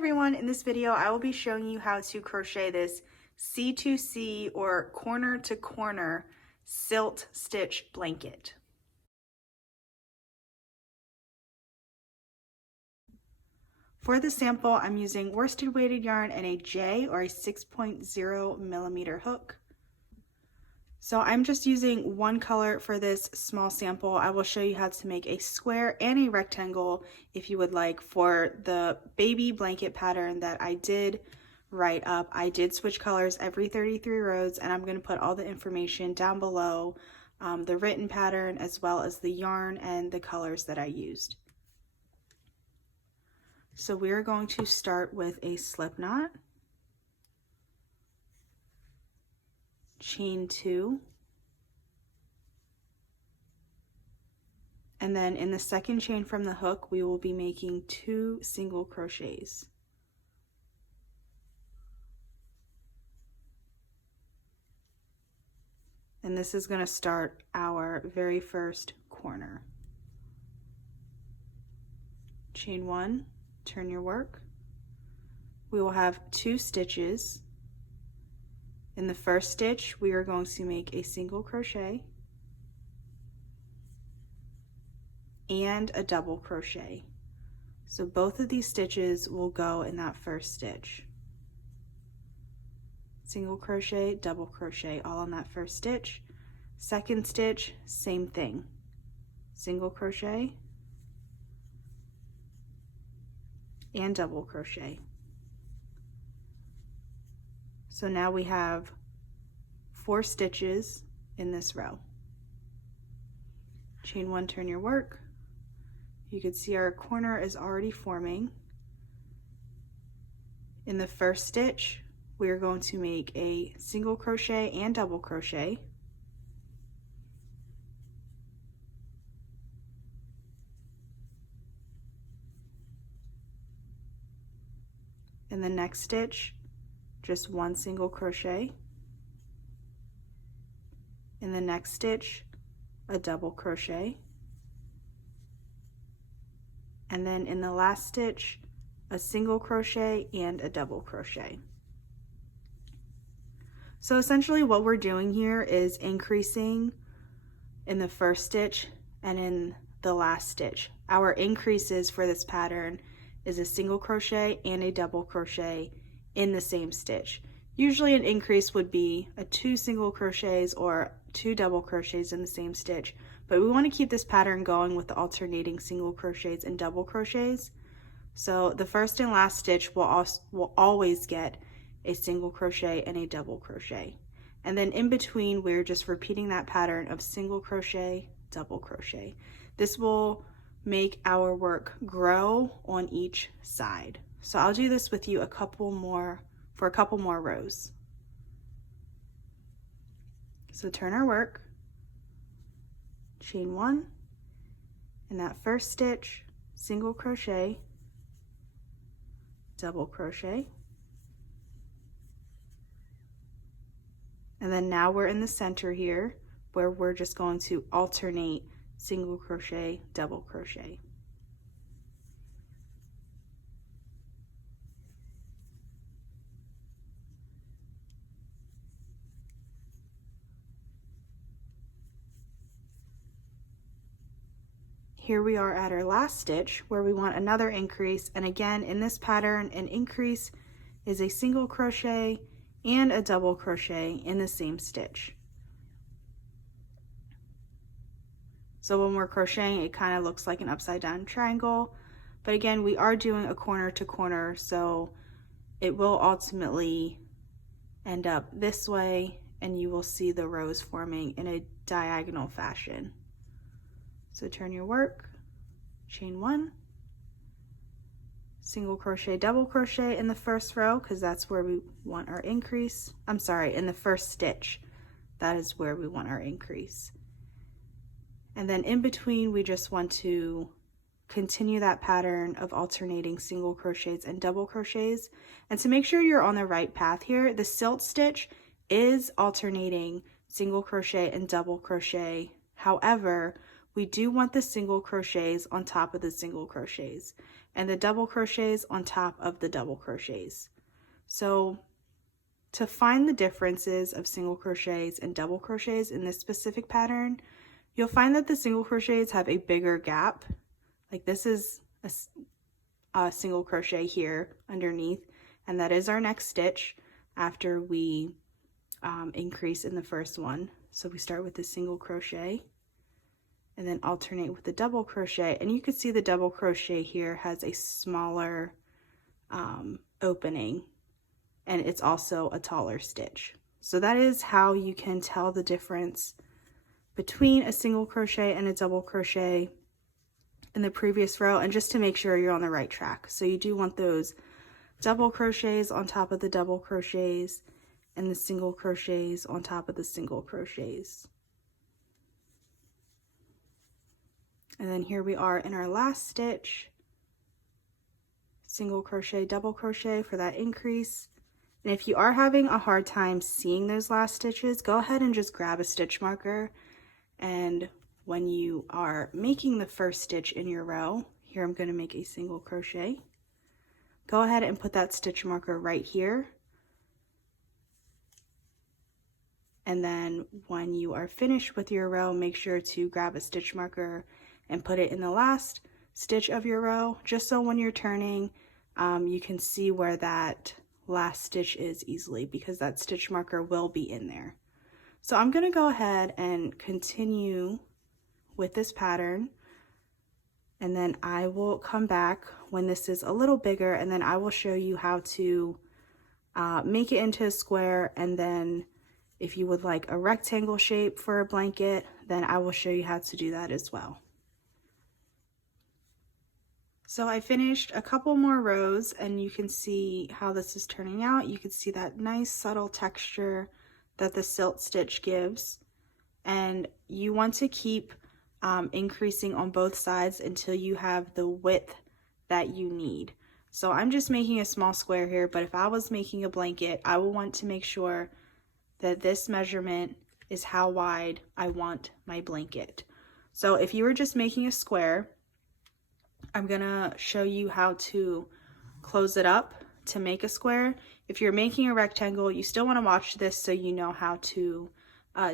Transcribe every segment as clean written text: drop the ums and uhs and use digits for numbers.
everyone, in this video I will be showing you how to crochet this C2C or corner to corner silt stitch blanket. For the sample, I'm using worsted weighted yarn and a J or a 6.0 millimeter hook. So I'm just using one color for this small sample. I will show you how to make a square and a rectangle if you would like. For the baby blanket pattern that I did write up, I did switch colors every 33 rows, and I'm going to put all the information down below, the written pattern as well as the yarn and the colors that I used. So we're going to start with a slip knot, chain 2, and then in the second chain from the hook we will be making 2 single crochets. And this is going to start our very first corner. Chain 1, turn your work. We will have 2 stitches. In the first stitch, we are going to make a single crochet and a double crochet. So both of these stitches will go in that first stitch. Single crochet, double crochet, all in that first stitch. Second stitch, same thing. Single crochet and double crochet. So now we have 4 stitches in this row. Chain 1, turn your work. You can see our corner is already forming. In the first stitch, we are going to make a single crochet and double crochet. In the next stitch, just 1 single crochet. In the next stitch, a double crochet. And then in the last stitch, a single crochet and a double crochet. So essentially what we're doing here is increasing in the first stitch and in the last stitch. Our increases for this pattern is a single crochet and a double crochet in the same stitch. Usually an increase would be a 2 single crochets or 2 double crochets in the same stitch, but we want to keep this pattern going with the alternating single crochets and double crochets. So the first and last stitch will always get a single crochet and a double crochet, and then in between we're just repeating that pattern of single crochet, double crochet. This will make our work grow on each side. So I'll do this with you for a couple more rows. So turn our work, chain 1, in that first stitch, single crochet, double crochet, and then now we're in the center here where we're just going to alternate single crochet, double crochet. Here we are at our last stitch where we want another increase, and again in this pattern an increase is a single crochet and a double crochet in the same stitch. So when we're crocheting it kind of looks like an upside down triangle, but again we are doing a corner to corner, so it will ultimately end up this way and you will see the rows forming in a diagonal fashion. So turn your work, chain 1, single crochet, double crochet in the first row because that's where we want our increase. I'm sorry, in the first stitch, that is where we want our increase. And then in between we just want to continue that pattern of alternating single crochets and double crochets. And to make sure you're on the right path here, the silt stitch is alternating single crochet and double crochet. However, we do want the single crochets on top of the single crochets. and the double crochets on top of the double crochets. So to find the differences of single crochets and double crochets in this specific pattern, you'll find that the single crochets have a bigger gap. Like this is a single crochet here underneath, and that is our next stitch after we increase in the first one. So we start with the single crochet and then alternate with the double crochet, and you can see the double crochet here has a smaller opening, and it's also a taller stitch. So that is how you can tell the difference between a single crochet and a double crochet in the previous row, and just to make sure you're on the right track. So you do want those double crochets on top of the double crochets and the single crochets on top of the single crochets. And then here we are in our last stitch, single crochet, double crochet for that increase. And if you are having a hard time seeing those last stitches, go ahead and just grab a stitch marker, and when you are making the first stitch in your row, here I'm going to make a single crochet, go ahead and put that stitch marker right here. And then when you are finished with your row, make sure to grab a stitch marker and put it in the last stitch of your row, just so when you're turning, you can see where that last stitch is easily, because that stitch marker will be in there. So I'm going to go ahead and continue with this pattern, and then I will come back when this is a little bigger, and then I will show you how to make it into a square, and then if you would like a rectangle shape for a blanket, then I will show you how to do that as well. So I finished a couple more rows, and you can see how this is turning out. You can see that nice subtle texture that the silt stitch gives, and you want to keep increasing on both sides until you have the width that you need. So I'm just making a small square here, but if I was making a blanket, I will want to make sure that this measurement is how wide I want my blanket. So if you were just making a square, I'm gonna show you how to close it up to make a square. If you're making a rectangle, you still want to watch this so you know how to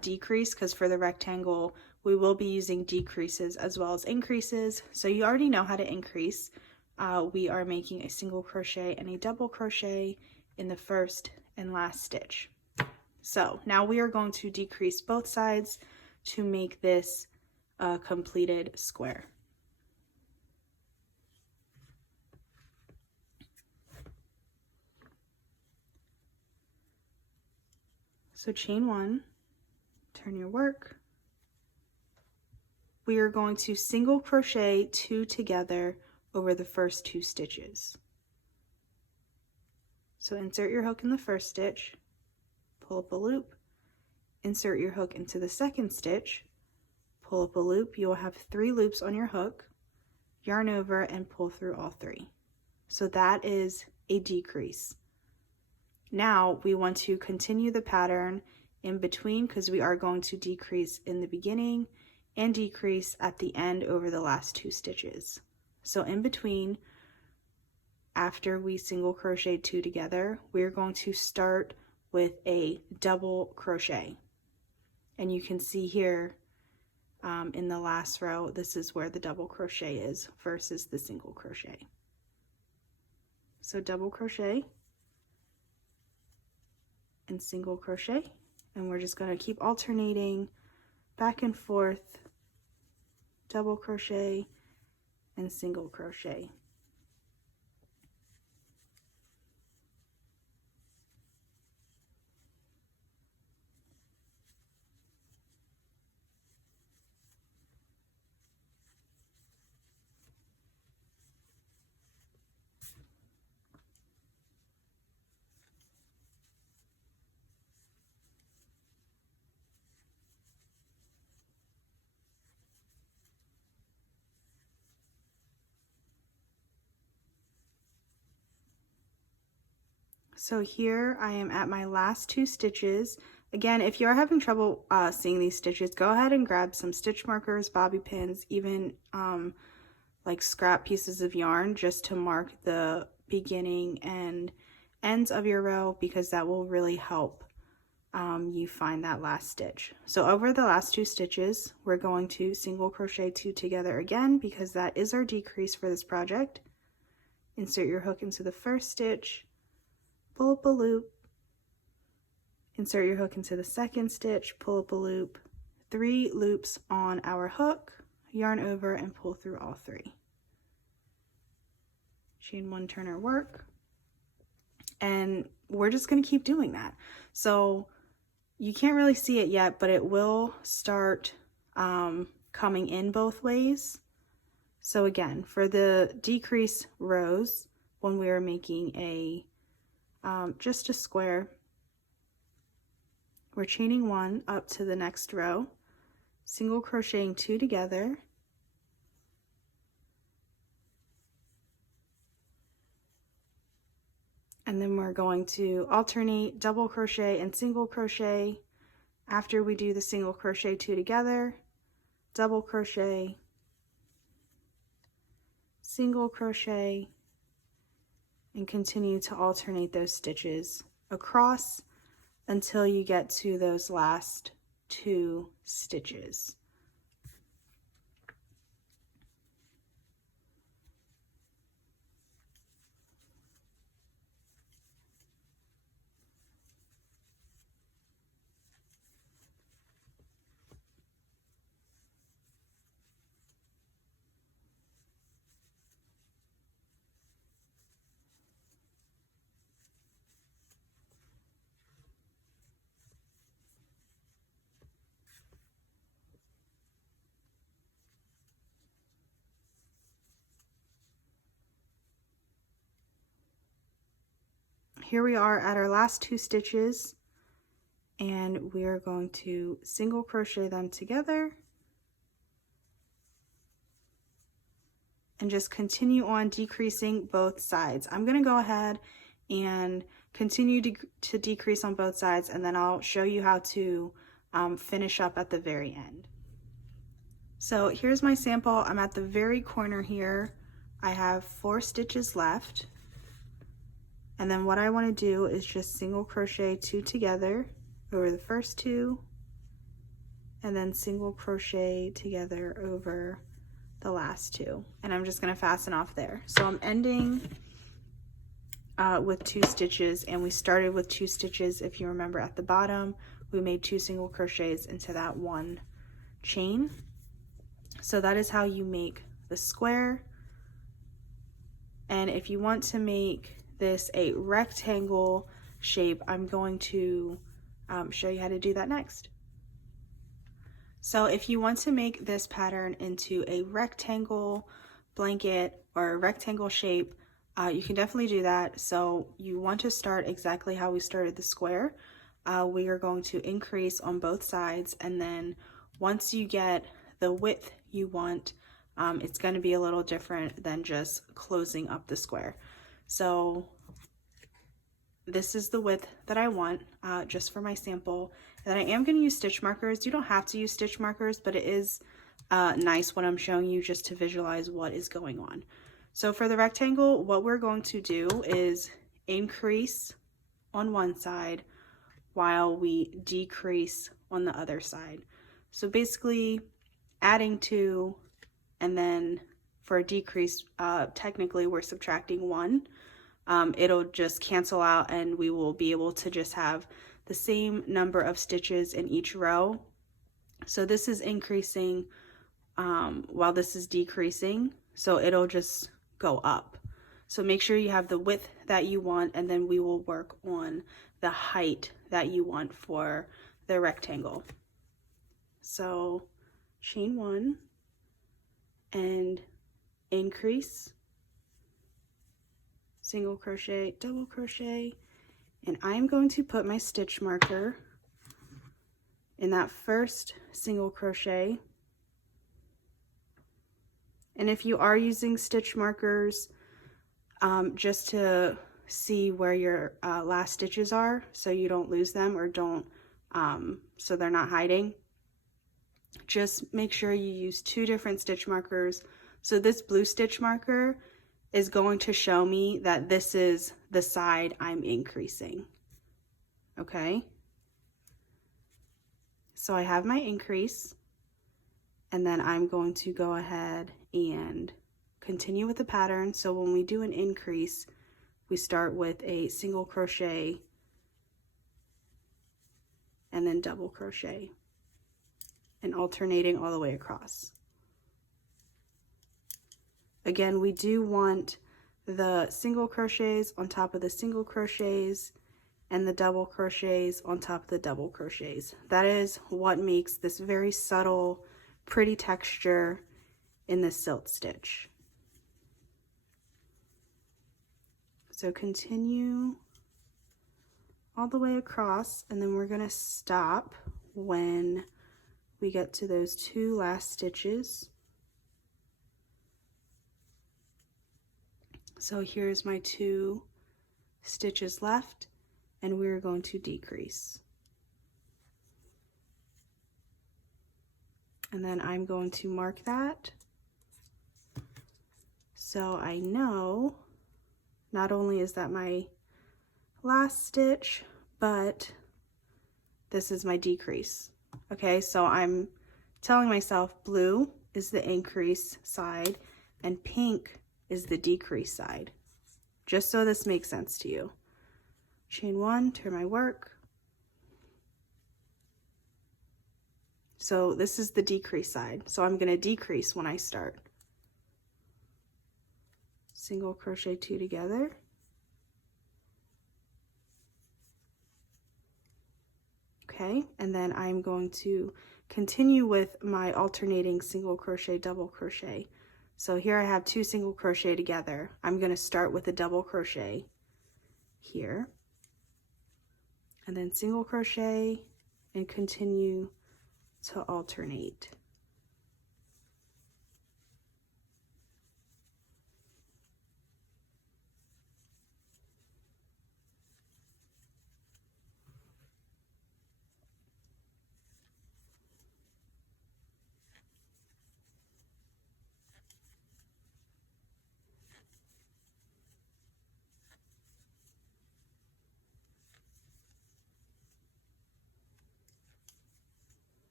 decrease, because for the rectangle we will be using decreases as well as increases. So you already know how to increase. We are making a single crochet and a double crochet in the first and last stitch. So now we are going to decrease both sides to make this a completed square. So chain one, turn your work. We are going to single crochet 2 together over the first 2 stitches. So insert your hook in the first stitch, pull up a loop, insert your hook into the second stitch, pull up a loop. You will have 3 loops on your hook, yarn over and pull through all 3. So that is a decrease. Now we want to continue the pattern in between, because we are going to decrease in the beginning and decrease at the end over the last 2 stitches. So in between, after we single crochet 2 together, we're going to start with a double crochet. And you can see here in the last row, this is where the double crochet is versus the single crochet. So double crochet and single crochet, and we're just going to keep alternating back and forth, double crochet and single crochet. So here I am at my last 2 stitches. Again, if you are having trouble seeing these stitches, go ahead and grab some stitch markers, bobby pins, even like scrap pieces of yarn just to mark the beginning and ends of your row, because that will really help you find that last stitch. So over the last 2 stitches, we're going to single crochet 2 together again, because that is our decrease for this project. Insert your hook into the first stitch, pull up a loop, insert your hook into the second stitch, pull up a loop, 3 loops on our hook, yarn over and pull through all 3. Chain 1, turn our work, and we're just going to keep doing that. So you can't really see it yet, but it will start coming in both ways. So again, for the decrease rows, when we are making a just a square, we're chaining 1 up to the next row, single crocheting 2 together, and then we're going to alternate double crochet and single crochet. After we do the single crochet 2 together, double crochet, single crochet, and continue to alternate those stitches across until you get to those last 2 stitches. Here we are at our last 2 stitches, and we are going to single crochet them together and just continue on decreasing both sides. I'm going to go ahead and continue to decrease on both sides, and then I'll show you how to finish up at the very end. So here's my sample. I'm at the very corner here. I have 4 stitches left. And then what I want to do is just single crochet 2 together over the first 2, and then single crochet together over the last 2. And I'm just going to fasten off there. So I'm ending with 2 stitches, and we started with 2 stitches. If you remember at the bottom, we made 2 single crochets into that 1 chain. So that is how you make the square. And if you want to make this a rectangle shape, I'm going to show you how to do that next. So if you want to make this pattern into a rectangle blanket or a rectangle shape, you can definitely do that. So you want to start exactly how we started the square. We are going to increase on both sides, and then once you get the width you want, it's going to be a little different than just closing up the square. So this is the width that I want just for my sample. And I am going to use stitch markers. You don't have to use stitch markers, but it is nice when I'm showing you just to visualize what is going on. So for the rectangle, what we're going to do is increase on one side while we decrease on the other side. So basically adding 2, and then for a decrease, technically we're subtracting 1. It'll just cancel out, and we will be able to just have the same number of stitches in each row. So this is increasing while this is decreasing, so it'll just go up. So make sure you have the width that you want, and then we will work on the height that you want for the rectangle. So chain 1 and increase, single crochet, double crochet, and I'm going to put my stitch marker in that first single crochet. And if you are using stitch markers, just to see where your last stitches are so you don't lose them, or don't so they're not hiding, just make sure you use 2 different stitch markers So this blue stitch marker is going to show me that this is the side I'm increasing. Okay? So I have my increase, and then I'm going to go ahead and continue with the pattern. So when we do an increase, we start with a single crochet and then double crochet and alternating all the way across. Again, we do want the single crochets on top of the single crochets and the double crochets on top of the double crochets. That is what makes this very subtle, pretty texture in the silt stitch. So continue all the way across, and then we're going to stop when we get to those two last stitches. So here's my 2 stitches left, and we're going to decrease. And then I'm going to mark that so I know not only is that my last stitch, but this is my decrease. Okay, so I'm telling myself blue is the increase side and pink is the decrease side, just so this makes sense to you. Chain 1, turn my work. So this is the decrease side, so I'm going to decrease when I start. Single crochet 2 together. Okay, and then I'm going to continue with my alternating single crochet, double crochet. So here I have 2 single crochet together. I'm going to start with a double crochet here, and then single crochet and continue to alternate.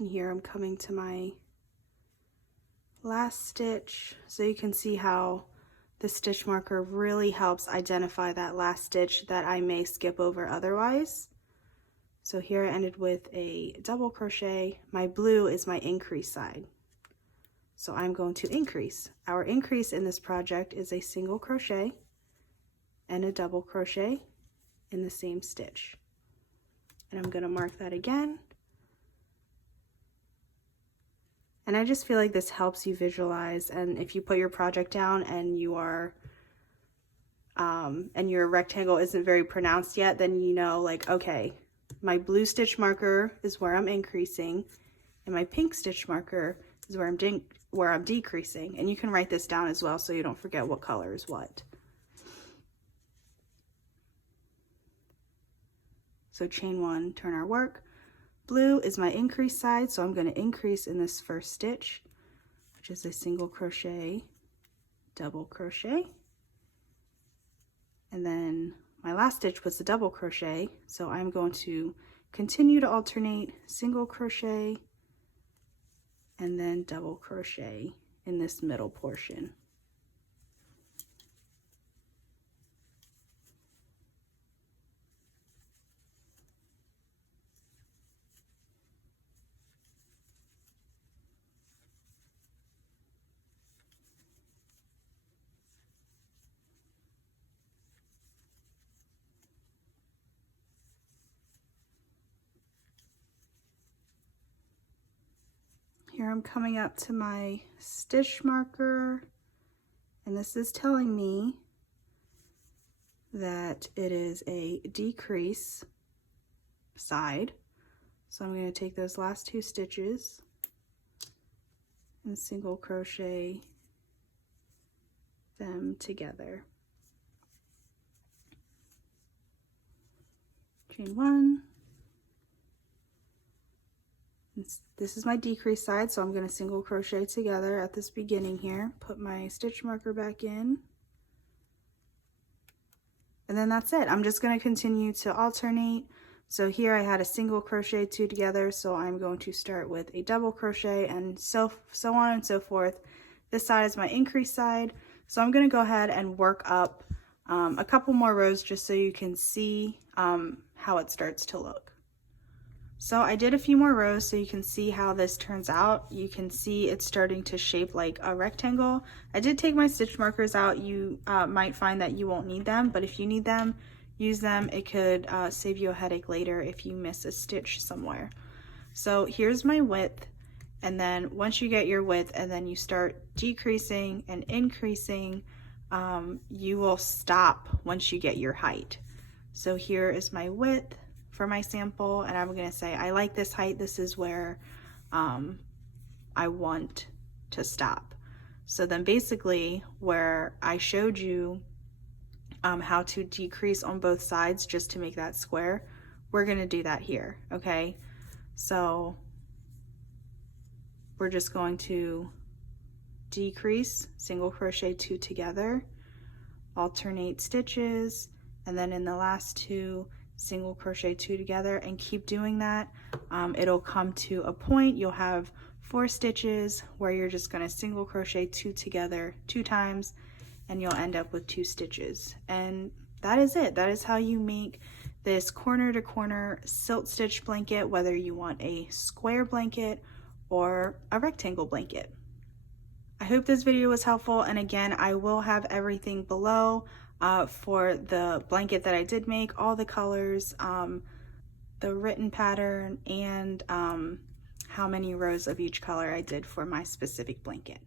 And here I'm coming to my last stitch, so you can see how the stitch marker really helps identify that last stitch that I may skip over otherwise. So here I ended with a double crochet. My blue is my increase side, so I'm going to increase. Our increase in this project is a single crochet and a double crochet in the same stitch, and I'm going to mark that again. And I just feel like this helps you visualize, and if you put your project down and you are and your rectangle isn't very pronounced yet, then you know, like, okay, my blue stitch marker is where I'm increasing and my pink stitch marker is where I'm decreasing. And you can write this down as well so you don't forget what color is what. So chain 1, turn our work. Blue is my increase side, so I'm going to increase in this first stitch, which is a single crochet, double crochet, and then my last stitch was the double crochet, so I'm going to continue to alternate single crochet and then double crochet in this middle portion. Here I'm coming up to my stitch marker, and this is telling me that it is a decrease side. So I'm going to take those last 2 stitches and single crochet them together. Chain 1 and this is my decrease side, so I'm going to single crochet together at this beginning here, put my stitch marker back in, and then that's it. I'm just going to continue to alternate. So here I had a single crochet 2 together, so I'm going to start with a double crochet, and so on and so forth. This side is my increase side, so I'm going to go ahead and work up a couple more rows just so you can see how it starts to look. So I did a few more rows so you can see how this turns out. You can see it's starting to shape like a rectangle. I did take my stitch markers out. You might find that you won't need them, but if you need them, use them. It could save you a headache later if you miss a stitch somewhere. So here's my width, and then once you get your width and then you start decreasing and increasing, you will stop once you get your height. So here is my width for my sample, and I'm going to say I like this height. This is where I want to stop. So then basically where I showed you how to decrease on both sides just to make that square, we're going to do that here. Okay, so we're just going to decrease, single crochet 2 together, alternate stitches, and then in the last 2 single crochet 2 together, and keep doing that. It'll come to a point, you'll have 4 stitches where you're just going to single crochet 2 together 2 times, and you'll end up with 2 stitches. And that is it. That is how you make this corner to corner silt stitch blanket, whether you want a square blanket or a rectangle blanket. I hope this video was helpful, and again, I will have everything below for the blanket that I did make, all the colors, the written pattern, and how many rows of each color I did for my specific blanket.